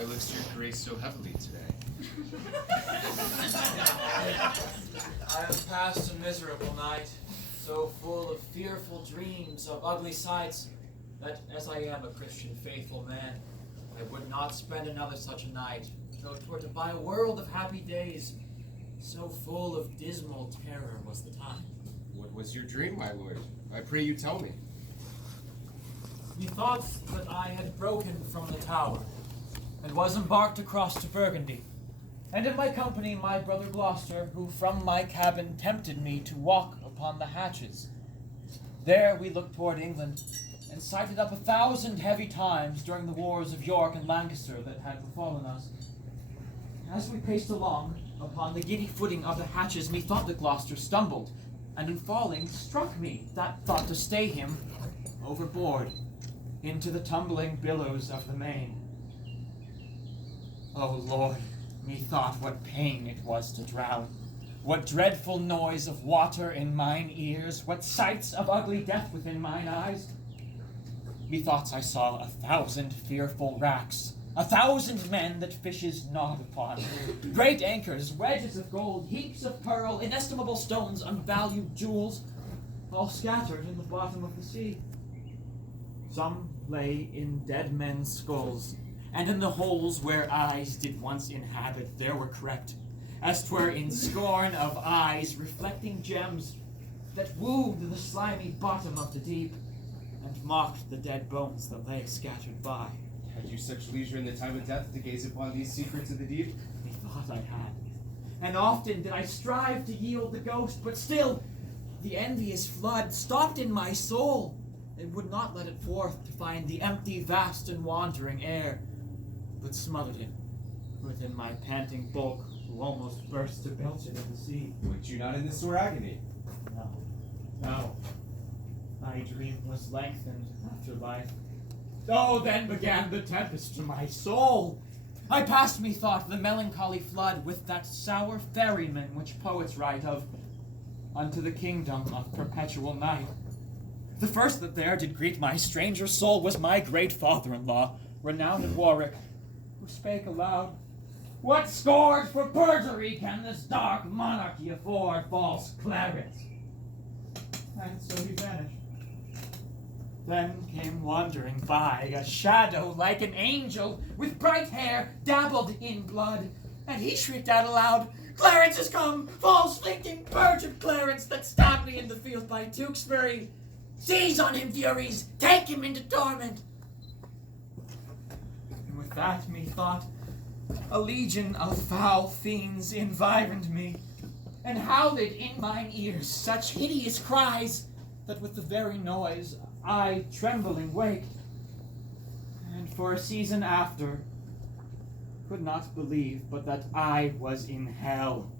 Why lifts your grace so heavily today? I have passed a miserable night, so full of fearful dreams of ugly sights, that as I am a Christian faithful man, I would not spend another such a night, though 'twere to buy a world of happy days. So full of dismal terror was the time. What was your dream, my lord? I pray you tell me. Methought that I had broken from the tower, and was embarked across to Burgundy, and in my company my brother Gloucester, who from my cabin tempted me to walk upon the hatches. There we looked toward England, and sighted up 1,000 heavy times during the wars of York and Lancaster that had befallen us. As we paced along, upon the giddy footing of the hatches, methought that Gloucester stumbled, and in falling struck me, that thought to stay him, overboard, into the tumbling billows of the main. O Lord, methought what pain it was to drown, what dreadful noise of water in mine ears, what sights of ugly death within mine eyes. Methought I saw 1,000 fearful racks, 1,000 men that fishes gnawed upon, great anchors, wedges of gold, heaps of pearl, inestimable stones, unvalued jewels, all scattered in the bottom of the sea. Some lay in dead men's skulls, and in the holes where eyes did once inhabit there were crept, as 'twere in scorn of eyes, reflecting gems that wooed the slimy bottom of the deep, and mocked the dead bones that lay scattered by. Had you such leisure in the time of death to gaze upon these secrets of the deep? Methought I had, and often did I strive to yield the ghost, but still the envious flood stopped in my soul, and would not let it forth to find the empty, vast, and wandering air, but smothered it within my panting bulk, who almost burst to belch it in the sea. Would you not in this sore agony? No. My dream was lengthened after life. Oh, then began the tempest to my soul. I passed, methought, the melancholy flood with that sour ferryman which poets write of, unto the kingdom of perpetual night. The first that there did greet my stranger soul was my great father-in-law, renowned at Warwick, who spake aloud, "What scourge for perjury can this dark monarchy afford, false Clarence?" And so he vanished. Then came wandering by a shadow like an angel, with bright hair dabbled in blood, and he shrieked out aloud, "Clarence is come! False, thinking, perjured Clarence, that stabbed me in the field by Tewkesbury! Seize on him, furies! Take him into torment!" And with that, methought, a legion of foul fiends environed me, and howled in mine ears such hideous cries, that with the very noise I trembling waked, and for a season after could not believe but that I was in hell.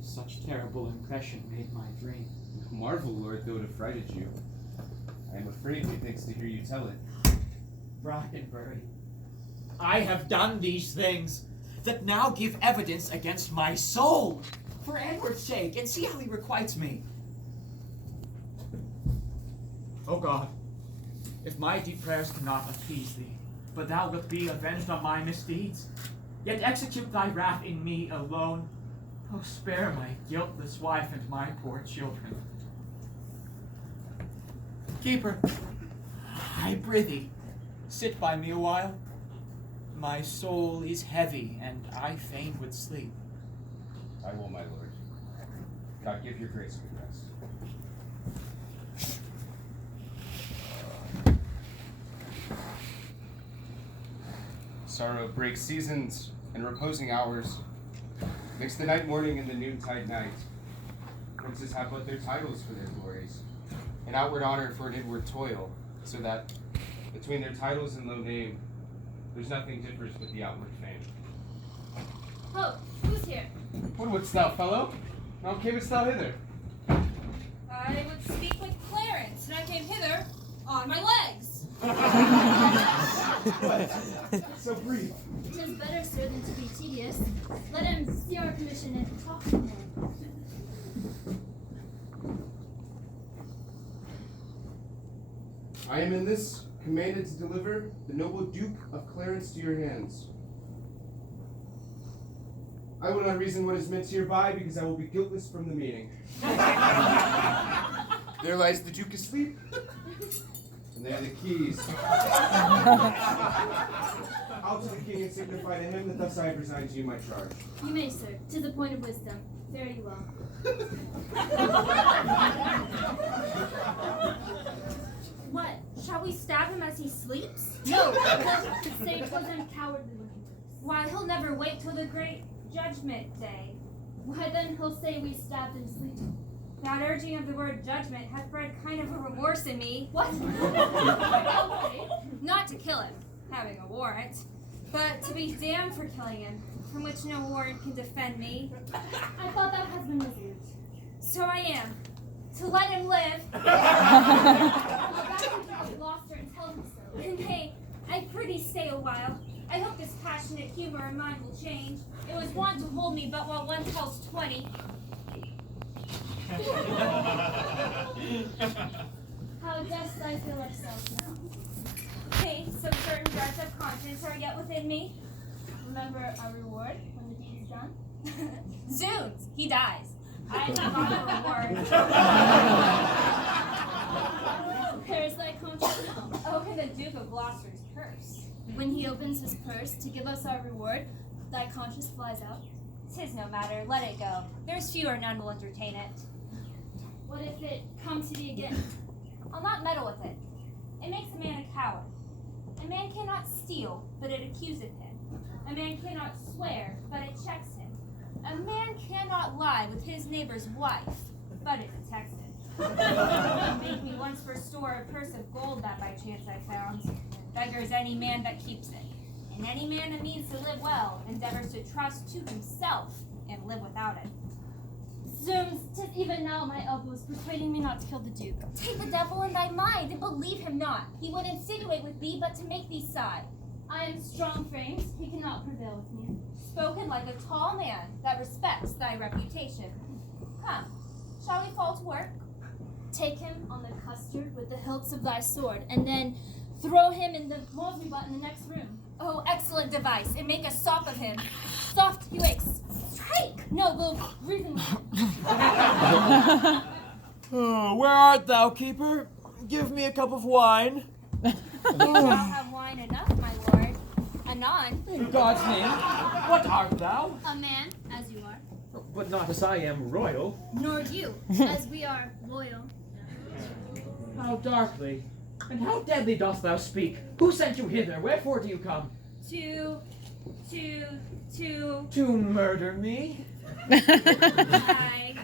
Such terrible impression made my dream. Marvel, Lord, though it affrighted you. I am afraid, methinks, to hear you tell it. Brackenbury, I have done these things that now give evidence against my soul, for Edward's sake, and see how he requites me. O God, if my deep prayers cannot appease thee, but thou wilt be avenged on my misdeeds, yet execute thy wrath in me alone. O spare my guiltless wife and my poor children. Keeper, I prithee, sit by me a while. My soul is heavy, and I fain would sleep. I will, my lord. God give your grace good rest. Sorrow breaks seasons and reposing hours, makes the night morning and the noontide night. Princes have but their titles for their glories, an outward honor for an inward toil, so that between their titles and low name, there's nothing differs but the outward fame. Ho, who's here? What wouldst thou, fellow? How camest thou hither? I would speak with Clarence, and I came hither on my legs. So brief. 'Tis better, sir, than to be tedious. Let him see our commission and talk to him. I am in this commanded to deliver the noble Duke of Clarence to your hands. I will not reason what is meant hereby, because I will be guiltless from the meeting. There lies the Duke asleep, and there are the keys. Out to the king and signify to him that thus I have resigned to you my charge. You may, sir. 'Tis a point of wisdom. Fare you well. What? Shall we stab him as he sleeps? No, the sage was uncowardly when he lives. Why, he'll never wait till the great judgment day. Why then he'll say we stabbed him sleeping. That urging of the word judgment hath bred kind of a remorse in me. What? Not to kill him, having a warrant, but to be damned for killing him, from which no warrant can defend me. I thought that has been resolved. So I am. To let him live. Go back to Gloucester and tell him so. Nay, I prithee stay a while. I hope this passionate humor of mine will change. It was wont to hold me but while one tells 20. How dost thou feel ourselves now? Nay, some certain dreads of conscience are yet within me. Remember our reward when the deed is done? Zoons, he dies. I have not got a reward. Where's thy conscience now? Oh, in the Duke of Gloucester's purse. When he opens his purse to give us our reward, thy conscience flies out. 'Tis no matter, let it go. There's few or none will entertain it. What if it comes to thee again? I'll not meddle with it. It makes a man a coward. A man cannot steal, but it accuseth him. A man cannot swear, but it checks him. A man cannot lie with his neighbor's wife, but it detects him. Make me once for store a purse of gold that by chance I found. Beggars any man that keeps it. And any man that means to live well endeavors to trust to himself and live without it. Zooms, 'tis even now my elbows persuading me not to kill the Duke. Take the devil in thy mind and believe him not. He would insinuate with thee but to make thee sigh. I am strong framed, he cannot prevail with me. Spoken like a tall man that respects thy reputation. Come, shall we fall to work? Take him on the custard with the hilts of thy sword, and then throw him in the mosby butt in the next room. Oh, excellent device, and make a sop of him. Soft he wakes. Strike! No, we'll reason with him. Oh, where art thou, keeper? Give me a cup of wine. You shall have wine enough, my lord. Anon. In God's name, what art thou? A man, as you are. But not as I am royal. Nor you, as we are loyal. How darkly, and how deadly dost thou speak? Who sent you hither? Wherefore do you come? To To murder me? I...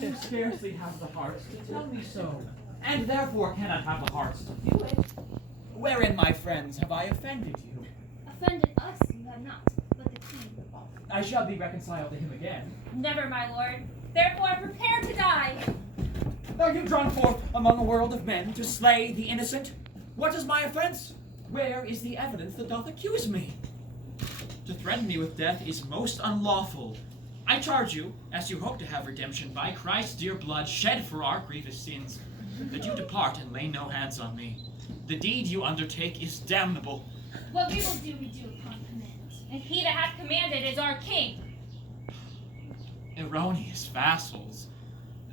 You scarcely have the heart to tell me so, and therefore cannot have the hearts to view it. Wherein, my friends, have I offended you? Offended us you have not, but the king. I shall be reconciled to him again. Never, my lord. Therefore prepare to die. Are you drawn forth among a world of men to slay the innocent? What is my offense? Where is the evidence that doth accuse me? To threaten me with death is most unlawful. I charge you, as you hope to have redemption by Christ's dear blood shed for our grievous sins, that you depart and lay no hands on me. The deed you undertake is damnable. What we will do, we do upon command. And he that hath commanded is our king. Erroneous vassals.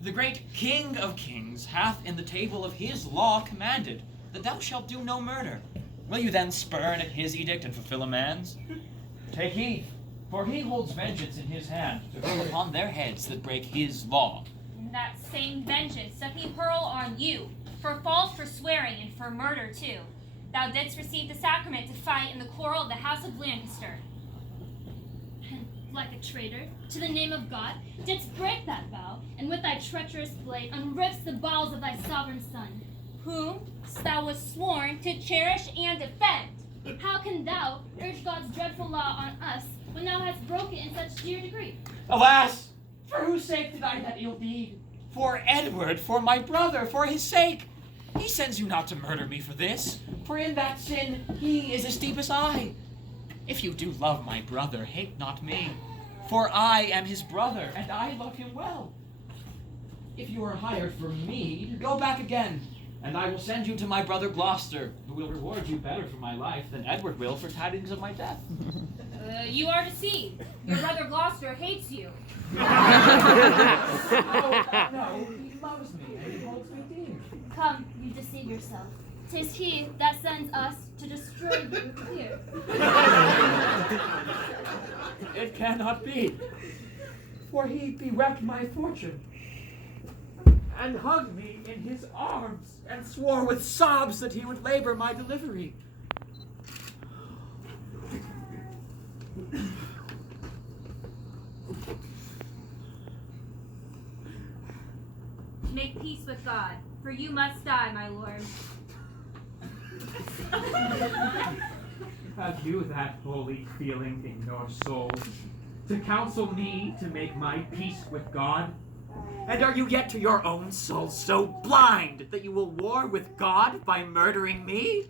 The great King of Kings hath in the table of his law commanded that thou shalt do no murder. Will you then spurn at his edict and fulfill a man's? Take heed, for he holds vengeance in his hand to fall upon their heads that break his law. And that same vengeance doth he hurl on you, for false forswearing and for murder too. Thou didst receive the sacrament to fight in the quarrel of the house of Lancaster. And like a traitor, to the name of God, didst break that vow, and with thy treacherous blade unrips the bowels of thy sovereign son. Whom thou wast sworn to cherish and defend. How can thou urge God's dreadful law on us when thou hast broken it in such dear degree? Alas! For whose sake did I that ill deed? For Edward, for my brother, for his sake. He sends you not to murder me for this, for in that sin he is as deep as I. If you do love my brother, hate not me, for I am his brother, and I love him well. If you are hired for mead, go back again, And I will send you to my brother Gloucester, who will reward you better for my life than Edward will for tidings of my death. You are deceived. Your brother Gloucester hates you. No, he loves me and he holds me dear. Come, you deceive yourself. 'Tis he that sends us to destroy you here. It cannot be, for he bereft my fortune, and hugged me in his arms, and swore with sobs that he would labor my delivery. Make peace with God, for you must die, my lord. Have you that holy feeling in your soul to counsel me to make my peace with God? And are you yet to your own soul so blind that you will war with God by murdering me?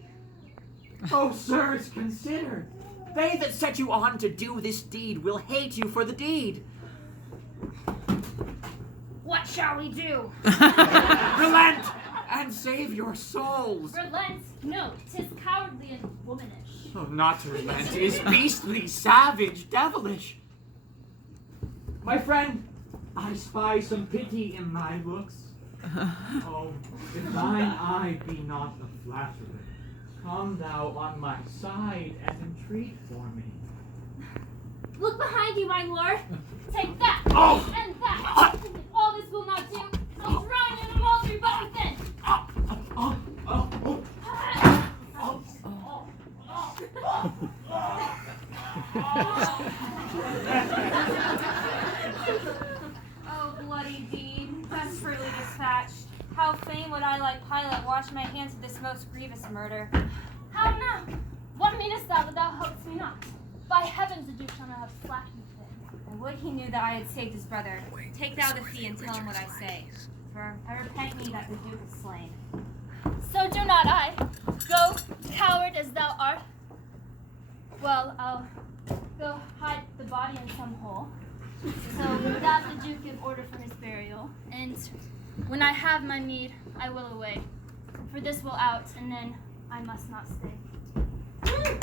Oh, sirs, consider. They that set you on to do this deed will hate you for the deed. What shall we do? Relent and save your souls. Relent? No, 'tis cowardly and womanish. Oh, not to relent is beastly, savage, devilish. My friend, I spy some pity in thy looks. Oh, if thine eye be not a flatterer, come thou on my side and entreat for me. Look behind you, my lord. Take that! Oh! And that! All this will not do. I'll drown you in a mulberry butt within. Oh, bloody deed, desperately dispatched. How fain would I, like Pilate, wash my hands of this most grievous murder. How now? What meanest thou that thou hopest me not? By heavens, the Duke shall not have slacked me today. I would he knew that I had saved his brother. Take thou the fee and tell him what I say. For I repent me that the Duke is slain. So do not I. Go, coward as thou art. Well, I'll go hide the body in some hole, so that the Duke give order for his burial. And when I have my mead, I will away. For this will out, and then I must not stay.